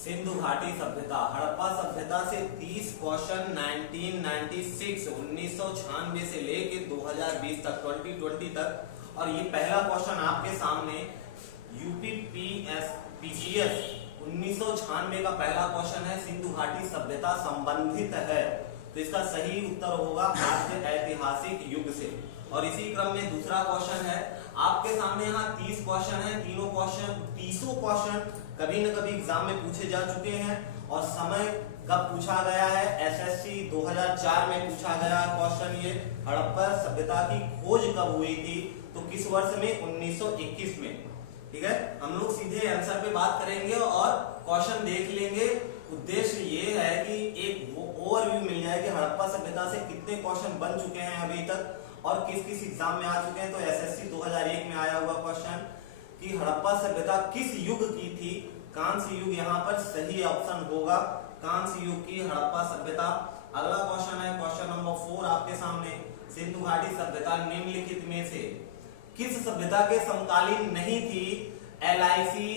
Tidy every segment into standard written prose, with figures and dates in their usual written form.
सिंधु घाटी सभ्यता, हड़प्पा सभ्यता से 30 क्वेश्चन 1996 से लेके 2020 तक 2020 तक। और ये पहला क्वेश्चन आपके सामने यूपी पीसीएस 1996 का पहला क्वेश्चन है, सिंधु घाटी सभ्यता संबंधित है, तो इसका सही उत्तर होगा आद्य ऐतिहासिक युग से। और इसी क्रम में दूसरा क्वेश्चन है आपके सामने, यहाँ 30 क्वेश्चन है, तीसों क्वेश्चन कभी न कभी एग्जाम में पूछे जा चुके हैं। और समय कब पूछा गया है, एसएससी 2004 में पूछा गया क्वेश्चन। ये हड़प्पा सभ्यता की खोज कब हुई थी, तो किस वर्ष में, 1921 में। ठीक है, हम लोग सीधे आंसर पे बात करेंगे और क्वेश्चन देख लेंगे। उद्देश्य ये है कि एक ओवरव्यू मिल जाए कि हड़प्पा सभ्यता से कितने क्वेश्चन बन चुके हैं अभी तक और किस किस एग्जाम में आ चुके हैं। तो एसएससी 2001 में आया हुआ क्वेश्चन कि हड़प्पा सभ्यता किस युग की थी, कांस्य युग यहाँ पर सही ऑप्शन होगा, कांस्य युग की हड़प्पा सभ्यता। अगला क्वेश्चन है क्वेश्चन नंबर 4 आपके सामने, सिंधु घाटी सभ्यता निम्नलिखित में से किस सभ्यता के समकालीन नहीं थी। एलआईसी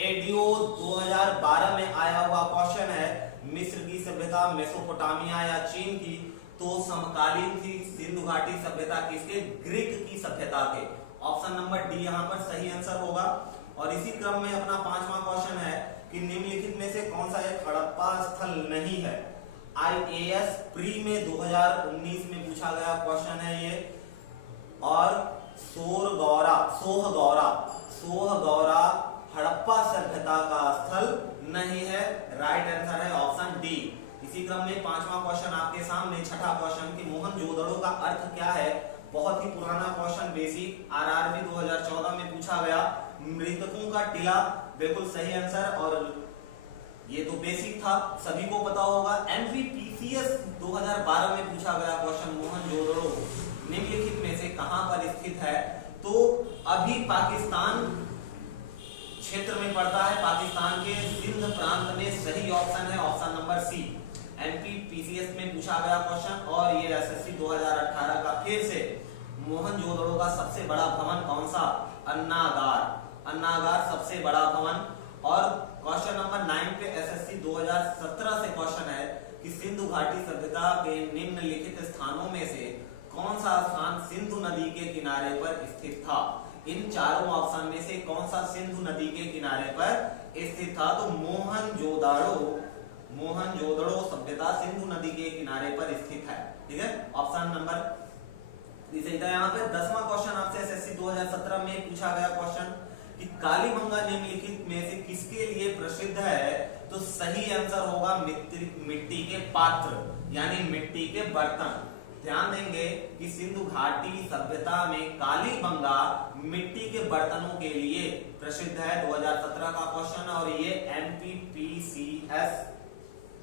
एडियो 2012 में आया हुआ क्वेश्चन है, मिस्र की सभ्यता, मेसोपोटामिया या चीन की, तो समकालीन थी सिंधु घाटी सभ्यता किसके, ग्रीक की सभ्यता के। ऑप्शन नंबर डी यहाँ पर सही आंसर होगा। और इसी क्रम में अपना 5वां क्वेश्चन है कि निम्नलिखित में से कौन सा एक हड़प्पा स्थल नहीं है। आईएएस प्री में 2019 में पूछा गया क्वेश्चन है ये। और सोहगौरा हड़प्पा सभ्यता का स्थल नहीं है, राइट आंसर है ऑप्शन डी। इसी क्रम में 5वां क्वेश्चन आपके सामने, छठा क्वेश्चन कि मोहनजोदड़ो का अर्थ क्या है। बहुत ही पुराना क्वेश्चन, बेसिक आरआरबी 2014 में पूछा गया। मृतकों का टीला, बिल्कुल सही आंसर। और ये तो बेसिक था, सभी को पता होगा। एमपीपीसीएस 2012 में पूछा गया क्वेश्चन, मोहनजोदड़ो निम्नलिखित में से कहां पर स्थित है, तो अभी पाकिस्तान क्षेत्र में पड़ता है, पाकिस्तान के सिंध प्रांत में। सही ऑप्शन है ऑप्शन नंबर सी। एमपीपीसीएस में पूछा गया क्वेश्चन और ये एसएससी 2018 का फिर से। मोहनजोदड़ो का सबसे बड़ा भवन कौन सा, अन्नागार सबसे बड़ा भवन। और क्वेश्चन नंबर 9 पे एसएससी 2017 से क्वेश्चन है कि सिंधु घाटी सभ्यता के निम्नलिखित स्थानों में से कौन सा स्थान सिंधु नदी के किनारे पर स्थित था। इन चारों ऑप्शन में से कौन सा सिंधु नदी के किनारे पर स्थित था, तो मोहनजोदड़ो सभ्यता सिंधु नदी के किनारे पर स्थित है। ठीक है, ऑप्शन नंबर यहाँ पे 10वां क्वेश्चन आपसे एसएससी 2017 में पूछा गया क्वेश्चन कि कालीबंगा निम्नलिखित में से किसके लिए प्रसिद्ध है, तो सही आंसर होगा मिट्टी के पात्र यानी मिट्टी के बर्तन। ध्यान देंगे कि सिंधु घाटी सभ्यता में कालीबंगा मिट्टी के बर्तनों के लिए प्रसिद्ध है, 2017 का क्वेश्चन। और ये एमपीपीसीएस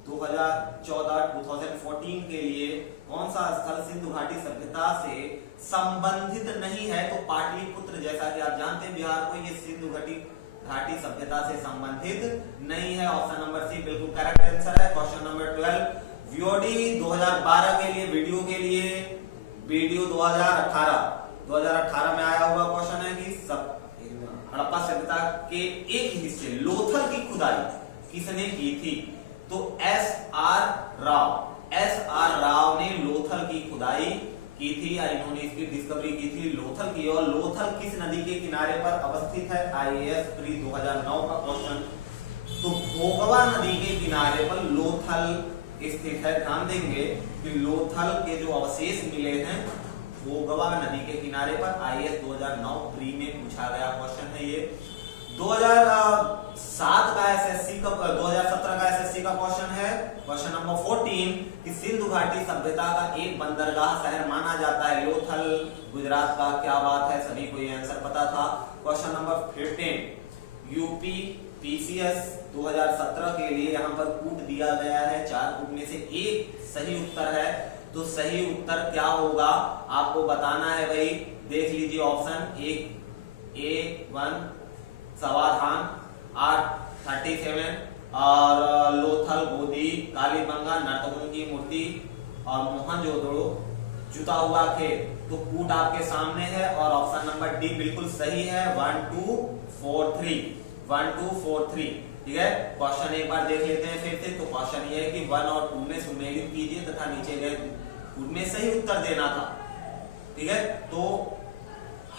2014 के लिए कौन सा स्थल सिंधु घाटी सभ्यता से संबंधित नहीं है, तो पाटलिपुत्र। जैसा कि आप जानते हैं बिहार को, ये सिंधु घाटी सभ्यता से संबंधित नहीं है। ऑप्शन नंबर सी बिल्कुल करेक्ट आंसर है। क्वेश्चन नंबर 12 वीओडी 2012 के लिए, वीडियो 2018 में आया हुआ क्वेश्चन है कि हड़प्पा सभ्यता के एक हिस्से लोथल की खुदाई किसने की थी, तो एस आर राव ने लोथल की खुदाई की थी, या इन्होंने इसकी डिस्कवरी की थी लोथल की। और लोथल किस नदी के किनारे पर अवस्थित है, आईएएस प्री 2009 का क्वेश्चन। तो भोगवा नदी के किनारे पर लोथल स्थित है। ध्यान देंगे कि लोथल के जो अवशेष मिले हैं भोगवा नदी के किनारे पर, आईएएस 2009 प्री में पूछा गया क्वेश्चन है ये। 2017 का एसएससी का क्वेश्चन है, क्वेश्चन नंबर 14 कि सिंधु घाटी सभ्यता का एक बंदरगाह शहर माना जाता है लोथल, गुजरात का। क्या बात है, सभी को ये आंसर पता था। क्वेश्चन नंबर 15 यूपी पीसीएस 2017 के लिए यहाँ पर कूट दिया गया है, 4 कूट में से एक सही उत्तर है, तो सही उत्तर क्या होगा आपको बताना है भाई। देख लीजिए ऑप्शन A1 समाधान 837 और लोथल गोदी, कालीबंगा नर्तकों की मूर्ति और मोहनजोदड़ो जुता हुआ खेत, तो कूट आपके सामने है। और ऑप्शन नंबर डी बिल्कुल सही है, 1 2 4 3। 1 2 4 3। ठीक है, क्वेश्चन एक बार देख लेते हैं फिर से। तो क्वेश्चन ये है कि 1 और 2 में सुमेलित कीजिए तथा नीचे गए उनमें सही उत्तर देना था। ठीक है, तो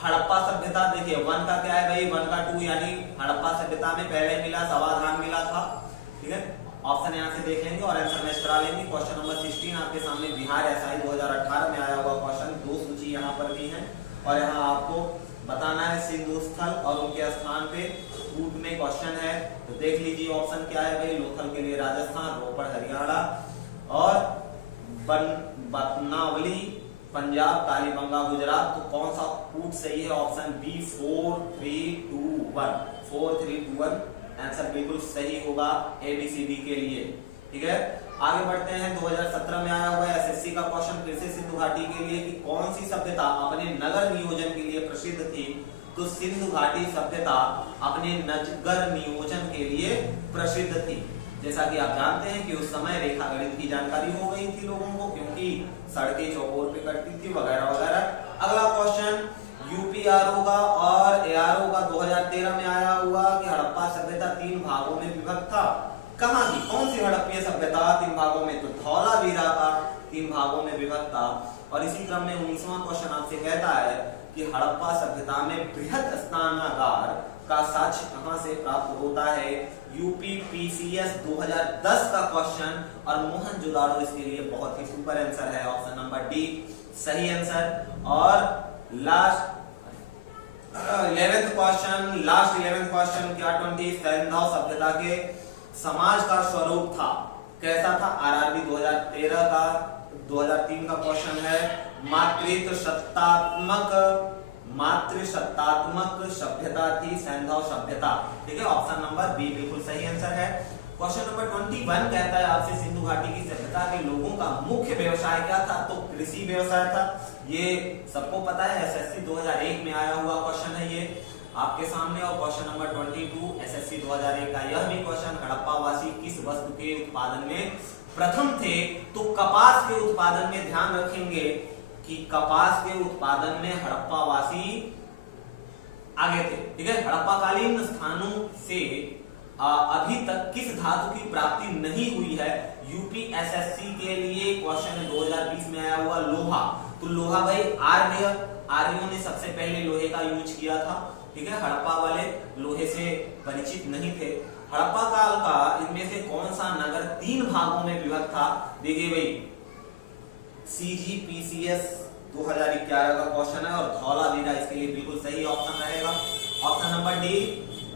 हड़प्पा सभ्यता, देखिए 1 का क्या है भाई, 1 का 2 यानी हड़प्पा सभ्यता में पहले मिला, समाधान मिला था। ठीक है, ऑप्शन यहाँ से देख लेंगे और आंसर मैच करा लेंगे। क्वेश्चन नंबर 16 आपके सामने बिहार एसआई 2018 में आया हुआ क्वेश्चन, 2 सूची यहाँ पर भी है और यहाँ आपको बताना है सिंधु स्थल और उनके स्थान पे कूट में क्वेश्चन है। तो देख लीजिए ऑप्शन क्या है भाई, लोथल के लिए राजस्थान, रोपड़ हरियाणा और बतनावली पंजाब, कालीबंगा गुजरात। तो कौन सा कूट सही है? ऑप्शन बी 4 3 2 1, 4 3 2 1 आंसर बिल्कुल सही होगा एबीसीडी के लिए। ठीक है, आगे बढ़ते हैं। 2017 में आया हुआ है एसएससी का क्वेश्चन फिर से सिंधु घाटी के लिए कि कौन सी सभ्यता अपने नगर नियोजन के लिए प्रसिद्ध थी? तो सिंधु घाटी सभ्यता अपने नगर नियोजन के लिए प्रसिद्ध थी। जैसा कि आप जानते हैं कि उस समय रेखा गणित की जानकारी हो गई थी लोगों को, क्योंकि सड़कें चौकोर पे कटती थी वगैरह वगैरह। अगला क्वेश्चन यूपीआरओ का और एआरओ का 2013 में आया हुआ कि हड़प्पा सभ्यता 3 भागों में विभक्त था। कहाँ की कौन सी हड़प्पीय सभ्यता 3 भागों में? तो धौलावीरा का 3 भागों में विभक्त था। और इसी क्रम में 19वां क्वेश्चन आपसे कहता है कि हड़प्पा सभ्यता में बृहद स्नानागार का साक्ष्य कहां से प्राप्त होता है? यूपीपीसीएस 2010 का क्वेश्चन और मोहनजोदाड़ो इसके लिए बहुत ही सुपर आंसर है। ऑप्शन नंबर डी सही आंसर। और लास्ट 11th क्वेश्चन क्या 20 सिंधु सभ्यता के समाज का स्वरूप था? कैसा था? आरआरबी 2013 का 2003 का क्वेश्चन है। मातृसत्तात्मक सभ्यता थी सिंधु सभ्यता। ठीक है, ऑप्शन नंबर बी बिल्कुल सही आंसर है। क्वेश्चन नंबर 21 कहता है आपसे सिंधु घाटी की सभ्यता के लोगों का मुख्य व्यवसाय क्या था? तो कृषि व्यवसाय था। ये सबको पता है, एसएससी 2001 में आया हुआ क्वेश्चन है ये आपके सामने। और क्वेश्चन नंबर 22 एसएससी 2001 का यह भी क्वेश्चन, हड़प्पावासी किस वस्तु के उत्पादन में प्रथम थे? तो कपास के उत्पादन में ध्यान रखेंगे कि कपास के उत्पादन में हड़प्पावासी आगे थे। ठीक है, हड़प्पाकालीन स्थानों से अभी तक किस धातु की प्राप्ति नहीं हुई है? यूपीएसएससी के लिए क्वेश्चन 2020 में आया हुआ लोहा। तो लोहा भाई आर्यों ने सबसे पहले लोहे का यूज किया था। ठीक है, हड़प्पा वाले लोहे से परिचित नहीं थे। हड़प्पा काल का इनमें से कौन सा नगर 3 भागों में विभक्त था? देखिए भाई सीजीपीसीएस 2011 का क्वेश्चन है और धौलावीरा इसके लिए बिल्कुल सही ऑप्शन रहेगा। Option number D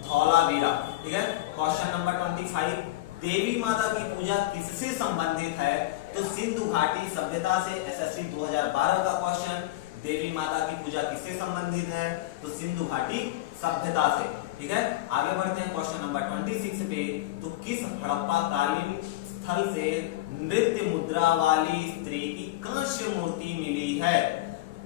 Dholavira. ठीक है, क्वेश्चन नंबर 25 देवी माता की पूजा किससे संबंधित है? तो सिंधु घाटी सभ्यता से। एसएससी 2012 का क्वेश्चन, देवी माता की पूजा किससे संबंधित है? तो सिंधु घाटी सभ्यता से। ठीक है, आगे बढ़ते हैं क्वेश्चन नंबर 26 पे। तो किस हड़प्पा कालीन स्थल से नृत्य मुद्रा वाली स्त्री की कांस्य मूर्ति मिली है?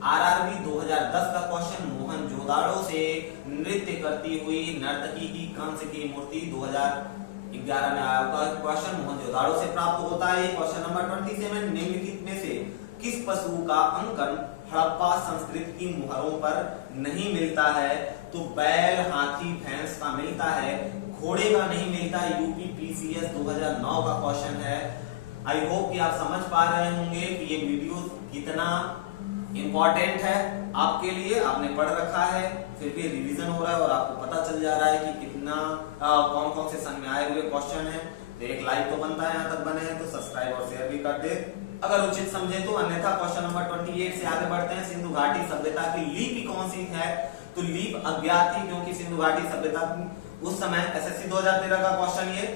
आरआरबी 2010 का क्वेश्चन, मोहनजोदाड़ो से नृत्य करती हुई नर्तकी की कांस्य की मूर्ति 2011 में आया हुआ क्वेश्चन मोहनजोदाड़ो से प्राप्त होता है। क्वेश्चन नंबर 27 निम्नलिखित में से किस पशु का अंकन हड़प्पा संस्कृति की मुहरों पर नहीं मिलता है? तो बैल, हाथी, भैंस का मिलता है, घोड़े का नहीं मिलता। यूपीपीसीएस 2009 का क्वेश्चन है। आई होप कि आप समझ पा रहे होंगे कि ये वीडियो कितना इंपॉर्टेंट है आपके लिए। आपने पढ़ रखा है, फिर भी रिवीजन हो रहा है और आपको पता चल जा रहा है कि कितना कौन कौन से सन में आए हुए क्वेश्चन है। तो एक लाइक तो बनता है, यहाँ तक बने हैं तो सब्सक्राइब और शेयर भी कर दे अगर उचित समझे तो। अन्यथा क्वेश्चन नंबर 28 से आगे बढ़ते हैं। सिंधु घाटी सभ्यता की लिपि कौन सी है? तो लिपि अज्ञात थी, क्योंकि सिंधु घाटी सभ्यता उस समय एसएससी 2013 का क्वेश्चन ये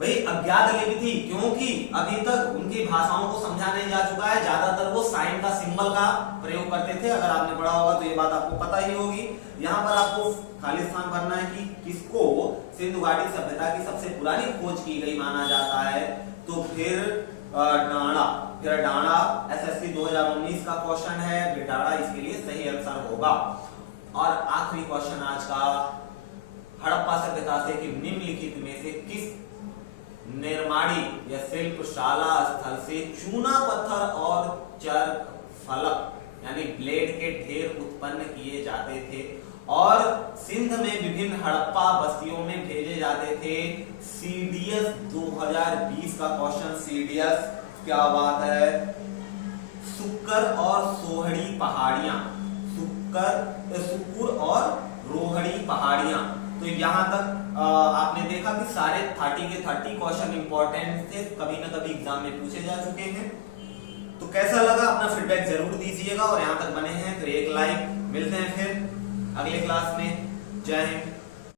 भाई अज्ञात लिपि थी, क्योंकि अभी तक उनकी भाषाओं को समझा नहीं जा चुका है। ज्यादातर वो साइन का सिंबल का प्रयोग करते थे। अगर आपने पढ़ा होगा तो ये बात आपको पता ही होगी। यहाँ पर आपको खाली स्थान भरना है कि किसको सिंधु घाटी सभ्यता की सबसे पुरानी खोज की गई माना जाता है? तो फिर डाणा एसएससी 2019 का क्वेश्चन है। फिर डाणा इसके लिए सही आंसर होगा। और आखिरी क्वेश्चन आज का, हड़प्पा सभ्यता से कि निम्नलिखित में से किस निर्माणी या शिल्पशाला स्थल से चूना पत्थर और चर्क फलक यानी ब्लेड के ढेर उत्पन्न किए जाते थे? और सिंध में विभिन्न हड़प्पा बस्तियों में भेजे जाते थे। सीडीएस 2020 का क्वेश्चन, सीडीएस क्या बात है, सुक्कर और सोहड़ी पहाड़ियां, सुक्कुर और रोहड़ी पहाड़ियां। तो यहां तक आपने देखा कि सारे 30 के 30 क्वेश्चन इंपॉर्टेंट थे, कभी ना कभी एग्जाम में पूछे जा चुके हैं। तो कैसा लगा अपना फीडबैक जरूर दीजिएगा, और यहां तक बने हैं तो एक लाइक। मिलते हैं फिर अगले क्लास में। जय हिंद।